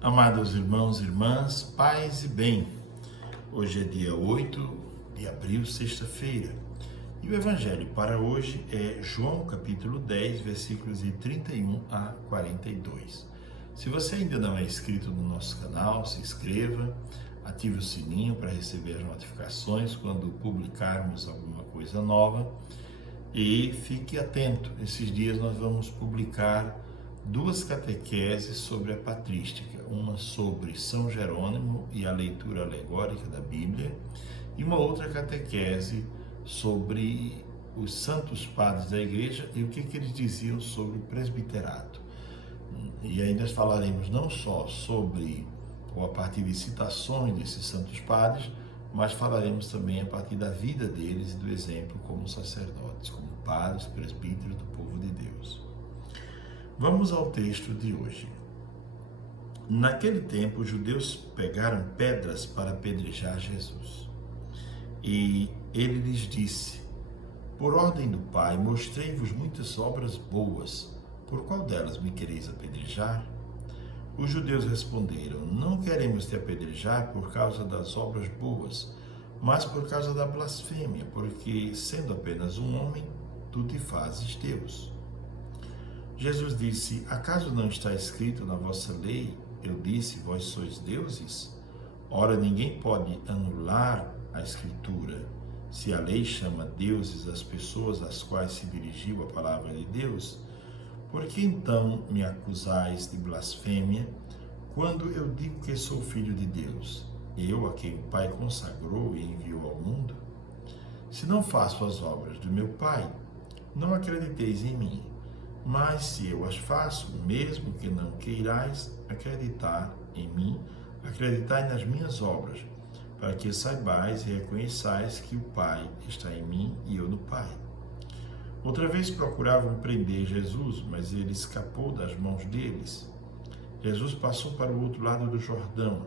Amados irmãos e irmãs, paz e bem. Hoje é dia 8 de abril, sexta-feira. E o evangelho para hoje é João capítulo 10, versículos de 31 a 42. Se você ainda não é inscrito no nosso canal, se inscreva, ative o sininho para receber as notificações quando publicarmos alguma coisa nova. E fique atento, esses dias nós vamos publicar duas catequeses sobre a patrística, uma sobre São Jerônimo e a leitura alegórica da Bíblia, e uma outra catequese sobre os santos padres da igreja e o que eles diziam sobre o presbiterato. E aí nós falaremos não só sobre, ou a partir de citações desses santos padres, mas falaremos também a partir da vida deles e do exemplo como sacerdotes, como padres, presbíteros do povo de Deus. Vamos ao texto de hoje. Naquele tempo, os judeus pegaram pedras para apedrejar Jesus. E ele lhes disse: por ordem do Pai, mostrei-vos muitas obras boas. Por qual delas me quereis apedrejar? Os judeus responderam: não queremos te apedrejar por causa das obras boas, mas por causa da blasfêmia, porque, sendo apenas um homem, tu te fazes Deus. Jesus disse: acaso não está escrito na vossa lei, eu disse, vós sois deuses? Ora, ninguém pode anular a Escritura, se a lei chama deuses as pessoas às quais se dirigiu a palavra de Deus. Por que então me acusais de blasfêmia, quando eu digo que sou filho de Deus, eu a quem o Pai consagrou e enviou ao mundo? Se não faço as obras do meu Pai, não acrediteis em mim. Mas se eu as faço, mesmo que não queirais acreditar em mim, acreditai nas minhas obras, para que saibais e reconheçais que o Pai está em mim e eu no Pai. Outra vez procuravam prender Jesus, mas ele escapou das mãos deles. Jesus passou para o outro lado do Jordão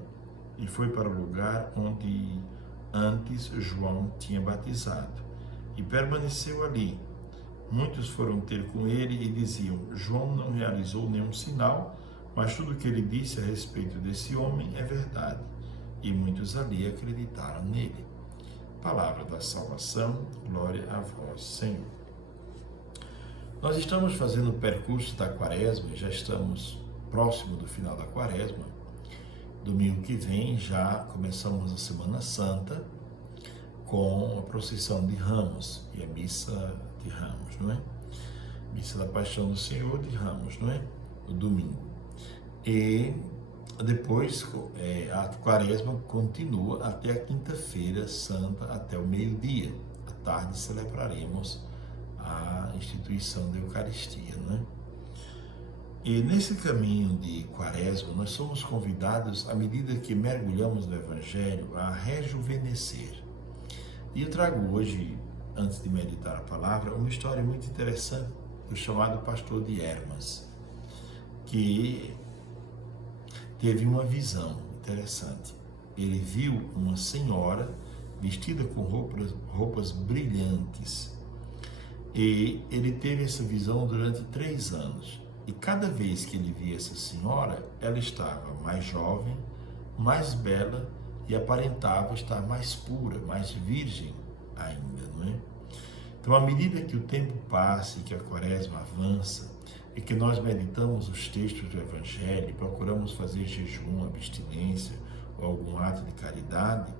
e foi para o lugar onde antes João tinha batizado, e permaneceu ali. Muitos foram ter com ele e diziam: João não realizou nenhum sinal, mas tudo o que ele disse a respeito desse homem é verdade. E muitos ali acreditaram nele. Palavra da salvação, glória a vós, Senhor. Nós estamos fazendo o percurso da Quaresma, já estamos próximo do final da Quaresma. Domingo que vem já começamos a Semana Santa com a procissão de Ramos e a missa de Ramos, não é? Missa da Paixão do Senhor de Ramos, não é? No domingo. E depois a Quaresma continua até a quinta-feira santa, até o meio-dia. À tarde celebraremos a instituição da Eucaristia, não é? E nesse caminho de Quaresma, nós somos convidados, à medida que mergulhamos no Evangelho, a rejuvenescer. E eu trago hoje, antes de meditar a palavra, uma história muito interessante do chamado pastor de Hermas, que teve uma visão interessante. Ele viu uma senhora vestida com roupas brilhantes, e ele teve essa visão durante 3 anos. E cada vez que ele via essa senhora, ela estava mais jovem, mais bela e aparentava estar mais pura, mais virgem ainda, não é? Então, à medida que o tempo passa e que a Quaresma avança e que nós meditamos os textos do Evangelho e procuramos fazer jejum, abstinência ou algum ato de caridade,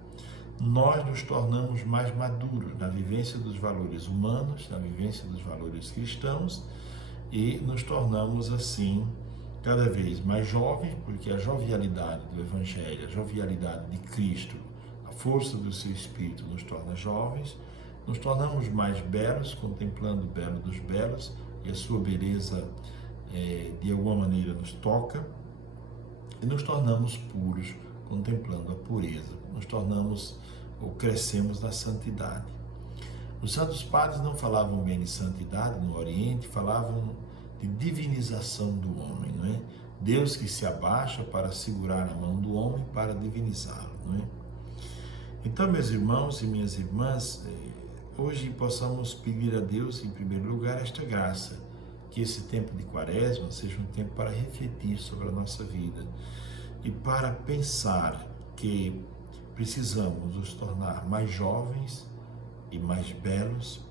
nós nos tornamos mais maduros na vivência dos valores humanos, na vivência dos valores cristãos, e nos tornamos assim cada vez mais jovens, porque a jovialidade do Evangelho, a jovialidade de Cristo, a força do seu Espírito nos torna jovens, nos tornamos mais belos, contemplando o belo dos belos, e a sua beleza de alguma maneira nos toca, e nos tornamos puros, contemplando a pureza, nos tornamos ou crescemos na santidade. Os santos padres não falavam bem de santidade no Oriente, falavam de divinização do homem, não é? Deus que se abaixa para segurar a mão do homem para divinizá-lo, não é? Então, meus irmãos e minhas irmãs, hoje possamos pedir a Deus, em primeiro lugar, esta graça, que esse tempo de Quaresma seja um tempo para refletir sobre a nossa vida, e para pensar que precisamos nos tornar mais jovens e mais belos,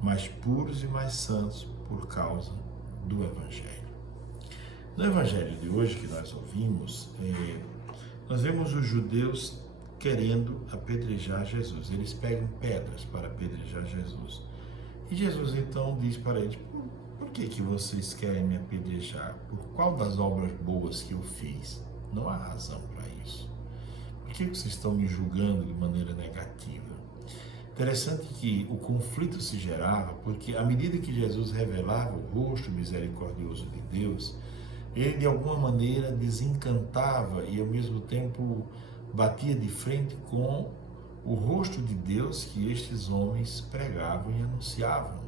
mais puros e mais santos por causa do Evangelho. No Evangelho de hoje que nós ouvimos, nós vemos os judeus querendo apedrejar Jesus. Eles pegam pedras para apedrejar Jesus. E Jesus então diz para eles: por que vocês querem me apedrejar? Por qual das obras boas que eu fiz? Não há razão para isso. Por que vocês estão me julgando de maneira negativa? Interessante que o conflito se gerava porque, à medida que Jesus revelava o rosto misericordioso de Deus, ele de alguma maneira desencantava e ao mesmo tempo batia de frente com o rosto de Deus que estes homens pregavam e anunciavam.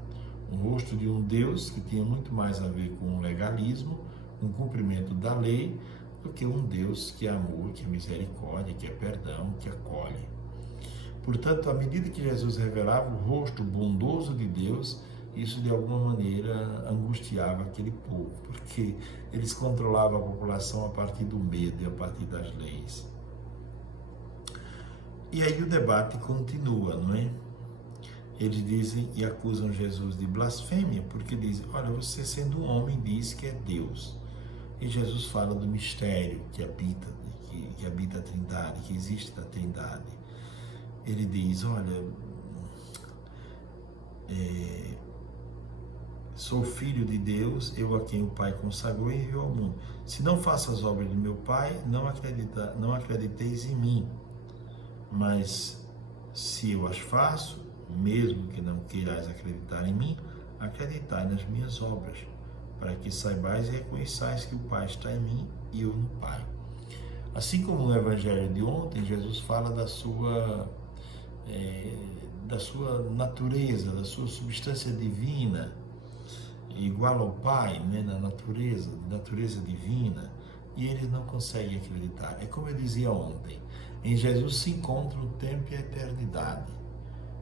Um rosto de um Deus que tinha muito mais a ver com o legalismo, com o cumprimento da lei, do que um Deus que é amor, que é misericórdia, que é perdão, que acolhe. Portanto, à medida que Jesus revelava o rosto bondoso de Deus, isso de alguma maneira angustiava aquele povo, porque eles controlavam a população a partir do medo e a partir das leis. E aí o debate continua, não é? Eles dizem e acusam Jesus de blasfêmia, porque dizem: olha, você sendo um homem diz que é Deus. E Jesus fala do mistério que habita a Trindade, que existe na Trindade. Ele diz: olha, sou filho de Deus, eu a quem o Pai consagrou e enviou ao mundo. Se não faço as obras do meu Pai, não acrediteis em mim. Mas se eu as faço, mesmo que não queirais acreditar em mim, acreditai nas minhas obras, para que saibais e reconheçais que o Pai está em mim e eu no Pai. Assim como no Evangelho de ontem, Jesus fala da sua natureza, da sua substância divina, igual ao Pai, né, na natureza divina, e eles não conseguem acreditar. É como eu dizia ontem, em Jesus se encontra o tempo e a eternidade.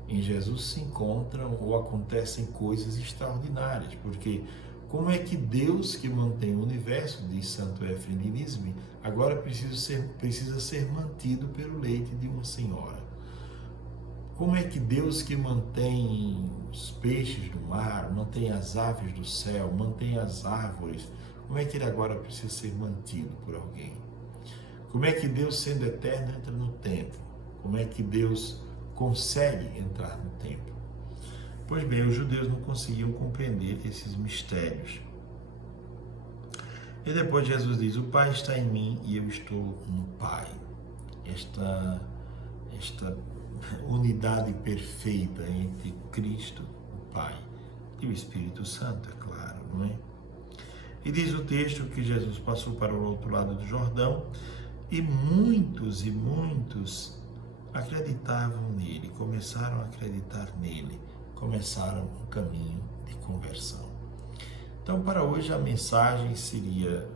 Em Jesus se encontram ou acontecem coisas extraordinárias, porque como é que Deus, que mantém o universo, diz Santo Éfrem de Nísibis, agora precisa ser mantido pelo leite de uma senhora? Como é que Deus, que mantém os peixes do mar, mantém as aves do céu, mantém as árvores, como é que ele agora precisa ser mantido por alguém? Como é que Deus, sendo eterno, entra no tempo? Como é que Deus consegue entrar no tempo? Pois bem, os judeus não conseguiam compreender esses mistérios. E depois Jesus diz: o Pai está em mim e eu estou no Pai. Esta unidade perfeita entre Cristo, o Pai, e o Espírito Santo, é claro, não é? E diz o texto que Jesus passou para o outro lado do Jordão e muitos acreditavam nele, começaram a acreditar nele, começaram um caminho de conversão. Então, para hoje, a mensagem seria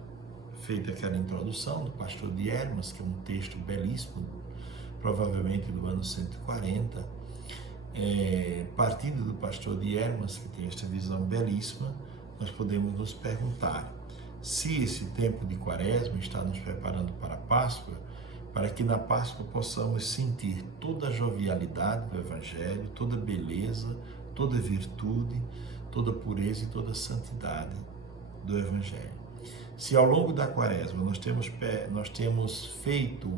feita aquela introdução do pastor de Hermas, que é um texto belíssimo, provavelmente do ano 140, partindo do pastor de Hermas, que tem esta visão belíssima, nós podemos nos perguntar se esse tempo de Quaresma está nos preparando para a Páscoa, para que na Páscoa possamos sentir toda a jovialidade do Evangelho, toda a beleza, toda a virtude, toda a pureza e toda a santidade do Evangelho. Se ao longo da Quaresma nós temos feito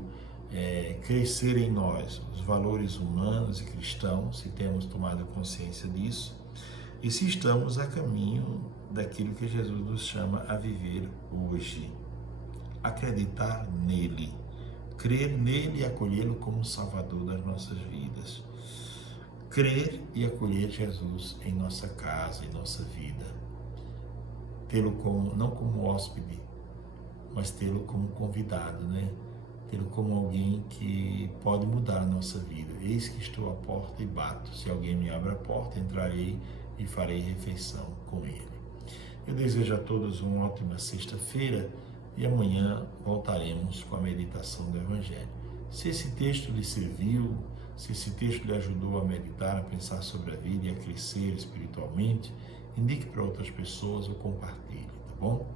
crescer em nós os valores humanos e cristãos, se temos tomado consciência disso, e se estamos a caminho daquilo que Jesus nos chama a viver hoje, acreditar nele, crer nele e acolhê-lo como Salvador das nossas vidas, crer e acolher Jesus em nossa casa, em nossa vida, tê-lo não como hóspede, mas tê-lo como convidado, né? Tê-lo como alguém que pode mudar a nossa vida. Eis que estou à porta e bato. Se alguém me abre a porta, entrarei e farei refeição com ele. Eu desejo a todos uma ótima sexta-feira e amanhã voltaremos com a meditação do Evangelho. Se esse texto lhe serviu, se esse texto lhe ajudou a meditar, a pensar sobre a vida e a crescer espiritualmente, indique para outras pessoas ou compartilhe, tá bom?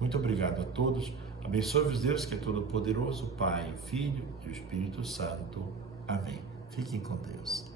Muito obrigado a todos. Abençoe-vos Deus, que é todo-poderoso, Pai, o Filho e o Espírito Santo. Amém. Fiquem com Deus.